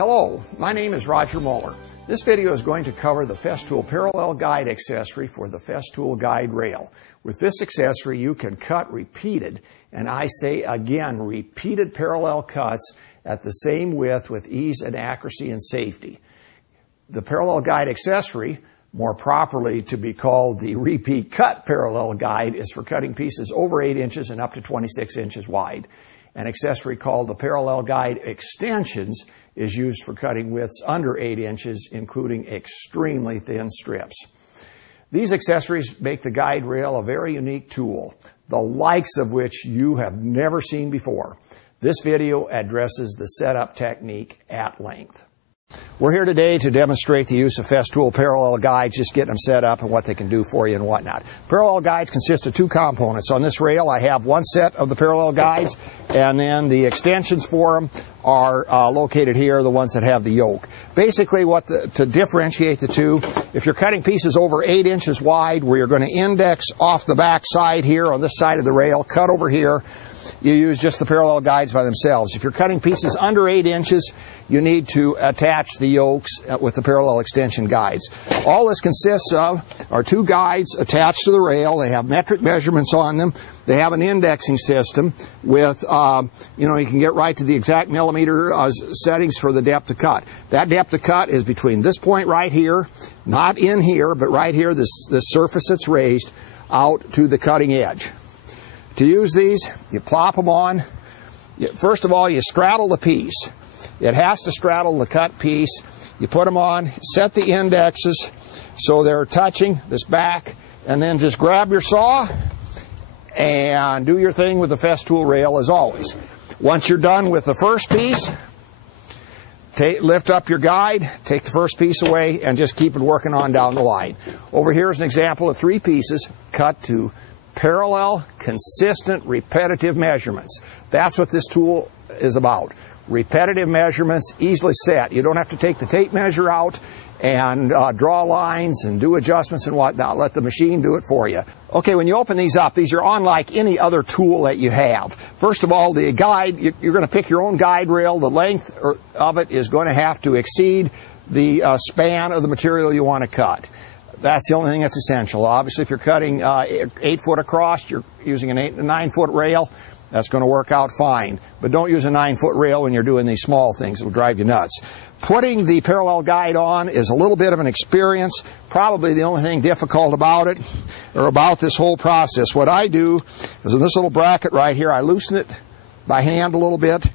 Hello, my name is Roger Muller. This video is going to cover the Festool Parallel Guide Accessory for the Festool Guide Rail. With this accessory, you can cut repeated, and I say again, repeated parallel cuts at the same width with ease and accuracy and safety. The Parallel Guide Accessory, more properly to be called the Repeat Cut Parallel Guide, is for cutting pieces over 8 inches and up to 26 inches wide. An accessory called the Parallel Guide Extensions is used for cutting widths under 8 inches, including extremely thin strips. These accessories make the guide rail a very unique tool, the likes of which you have never seen before. This video addresses the setup technique at length. We're here today to demonstrate the use of Festool Parallel Guides, just getting them set up and what they can do for you and whatnot. Parallel Guides consist of two components. On this rail, I have one set of the Parallel Guides, and then the extensions for them are located here, the ones that have the yoke. Basically, to differentiate the two, if you're cutting pieces over 8 inches wide, where you're going to index off the back side here on this side of the rail, cut over here, you use just the parallel guides by themselves. If you're cutting pieces under 8 inches, you need to attach the yokes with the parallel extension guides. All this consists of are two guides attached to the rail. They have metric measurements on them. They have an indexing system with, you can get right to the exact millimeter settings for the depth to cut. That depth to cut is between this point right here, not in here, but right here, this surface that's raised, out to the cutting edge. To use these, you plop them on. First of all, you straddle the piece. It has to straddle the cut piece. You put them on, set the indexes so they're touching this back, and then just grab your saw and do your thing with the Festool rail as always. Once you're done with the first piece, lift up your guide, take the first piece away, and just keep it working on down the line. Over here is an example of 3 pieces cut to parallel, consistent, repetitive measurements. That's what this tool is about. Repetitive measurements, easily set. You don't have to take the tape measure out and draw lines and do adjustments and whatnot. Let the machine do it for you. Okay, when you open these up, these are unlike any other tool that you have. First of all, the guide, you're going to pick your own guide rail. The length of it is going to have to exceed the span of the material you want to cut. That's the only thing that's essential. Obviously, if you're cutting 8 foot across, you're using a 9 foot rail, that's going to work out fine. But don't use a 9 foot rail when you're doing these small things. It'll drive you nuts. Putting the parallel guide on is a little bit of an experience. Probably the only thing difficult about it, or about this whole process. What I do is in this little bracket right here, I loosen it by hand a little bit.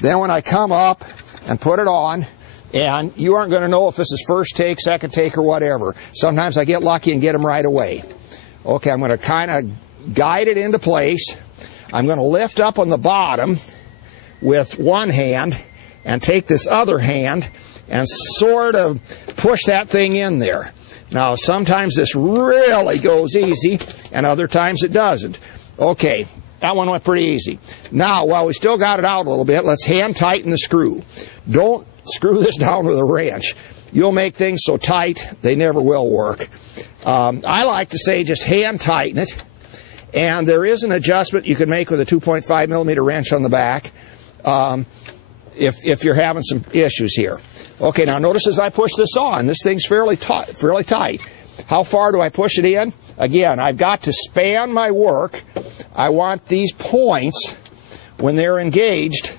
Then when I come up and put it on, and you aren't going to know if this is first take, second take, or whatever. Sometimes I get lucky and get them right away. Okay, I'm going to kind of guide it into place. I'm going to lift up on the bottom with one hand and take this other hand and sort of push that thing in there. Now, sometimes this really goes easy, and other times it doesn't. Okay, that one went pretty easy. Now, while we still got it out a little bit, let's hand tighten the screw. Don't screw this down with a wrench. You'll make things so tight they never will work. I like to say just hand tighten it, and there is an adjustment you can make with a 2.5 millimeter wrench on the back if you're having some issues here. Okay, now notice as I push this on, this thing's fairly tight. How far do I push it in? Again, I've got to span my work. I want these points, when they're engaged,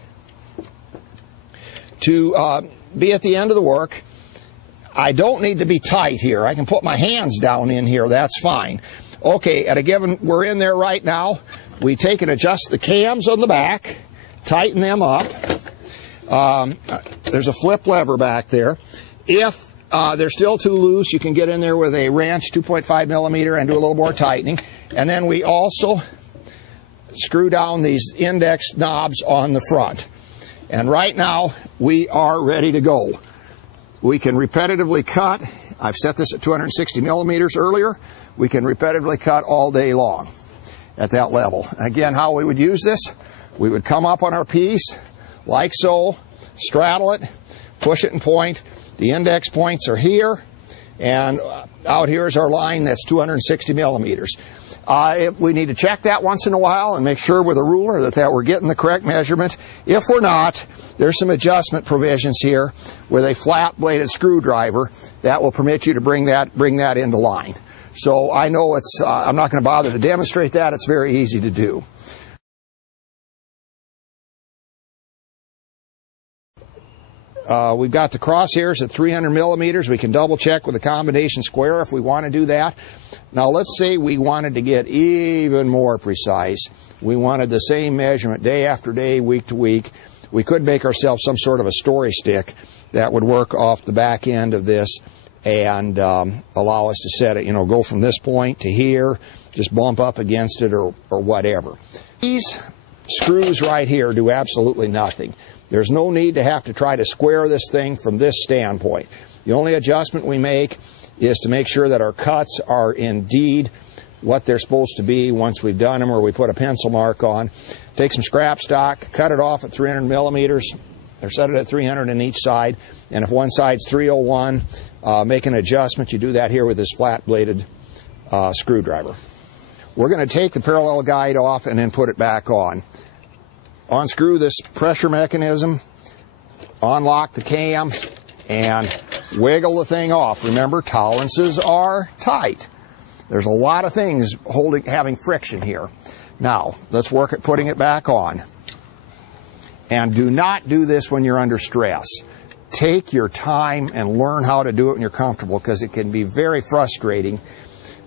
to be at the end of the work. I don't need to be tight here. I can put my hands down in here. That's fine. Okay, at a given, we're in there right now. We take and adjust the cams on the back, tighten them up. There's a flip lever back there. If they're still too loose, you can get in there with a wrench, 2.5 millimeter, and do a little more tightening. And then we also screw down these index knobs on the front. And right now, we are ready to go. We can repetitively cut. I've set this at 260 millimeters earlier. We can repetitively cut all day long at that level. Again, how we would use this, we would come up on our piece like so, straddle it, push it and point. The index points are here, and out here is our line that's 260 millimeters. We need to check that once in a while and make sure with a ruler that we're getting the correct measurement. If we're not, there's some adjustment provisions here with a flat-bladed screwdriver that will permit you to bring that into line. So I know I'm not going to bother to demonstrate that. It's very easy to do. We've got the crosshairs at 300 millimeters. We can double check with a combination square if we want to do that. Now let's say we wanted to get even more precise. We wanted the same measurement day after day, week to week. We could make ourselves some sort of a story stick that would work off the back end of this and allow us to set it, go from this point to here, just bump up against it or whatever. These screws right here do absolutely nothing. There's no need to have to try to square this thing from this standpoint. The only adjustment we make is to make sure that our cuts are indeed what they're supposed to be once we've done them, or we put a pencil mark on. Take some scrap stock, cut it off at 300 millimeters, or set it at 300 on each side. And if one side's 301, make an adjustment. You do that here with this flat-bladed screwdriver. We're going to take the parallel guide off and then put it back on. Unscrew this pressure mechanism, unlock the cam, and wiggle the thing off. Remember, tolerances are tight. There's a lot of things having friction here. Now, let's work at putting it back on. And do not do this when you're under stress. Take your time and learn how to do it when you're comfortable, because it can be very frustrating.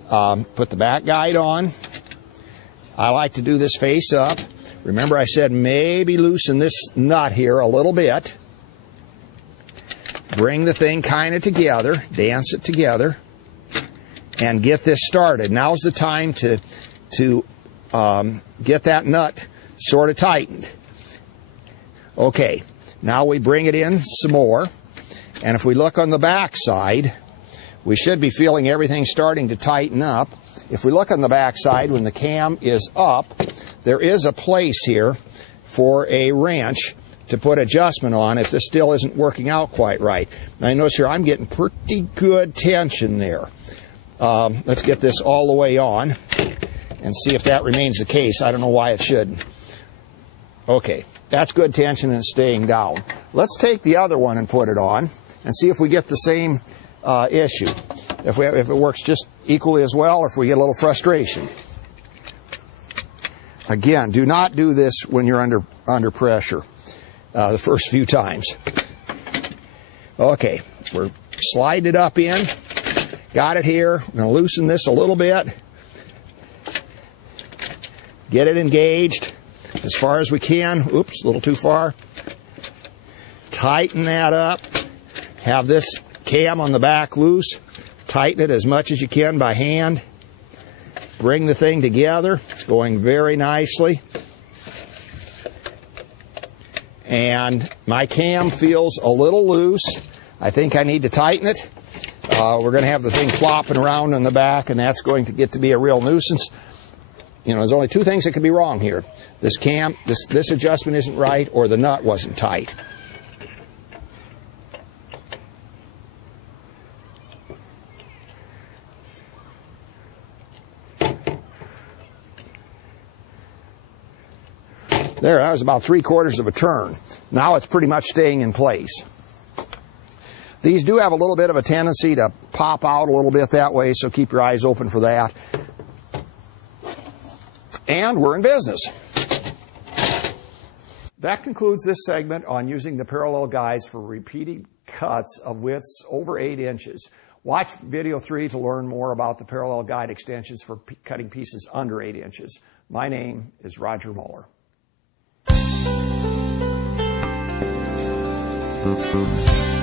Put the back guide on. I like to do this face up. Remember I said maybe loosen this nut here a little bit. Bring the thing kind of together, dance it together, and get this started. Now's the time to get that nut sort of tightened. Okay, now we bring it in some more, and if we look on the back side, we should be feeling everything starting to tighten up. If we look on the back side, when the cam is up, there is a place here for a wrench to put adjustment on if this still isn't working out quite right. Now you notice here I'm getting pretty good tension there. Let's get this all the way on and see if that remains the case. I don't know why it shouldn't. Okay, that's good tension and it's staying down. Let's take the other one and put it on and see if we get the same issue. If it works just equally as well, or if we get a little frustration. Again, do not do this when you're under pressure the first few times. Okay, we're sliding it up in. Got it here. I'm going to loosen this a little bit. Get it engaged as far as we can. Oops, a little too far. Tighten that up. Have this cam on the back loose. Tighten it as much as you can by hand. Bring the thing together. It's going very nicely. And my cam feels a little loose. I think I need to tighten it. We're going to have the thing flopping around in the back, and that's going to get to be a real nuisance. There's only two things that could be wrong here. This cam, this adjustment isn't right, or the nut wasn't tight. There, that was about 3/4 of a turn. Now it's pretty much staying in place. These do have a little bit of a tendency to pop out a little bit that way, so keep your eyes open for that. And we're in business. That concludes this segment on using the parallel guides for repeating cuts of widths over 8 inches. Watch video 3 to learn more about the parallel guide extensions for cutting pieces under 8 inches. My name is Roger Muller. Thank you.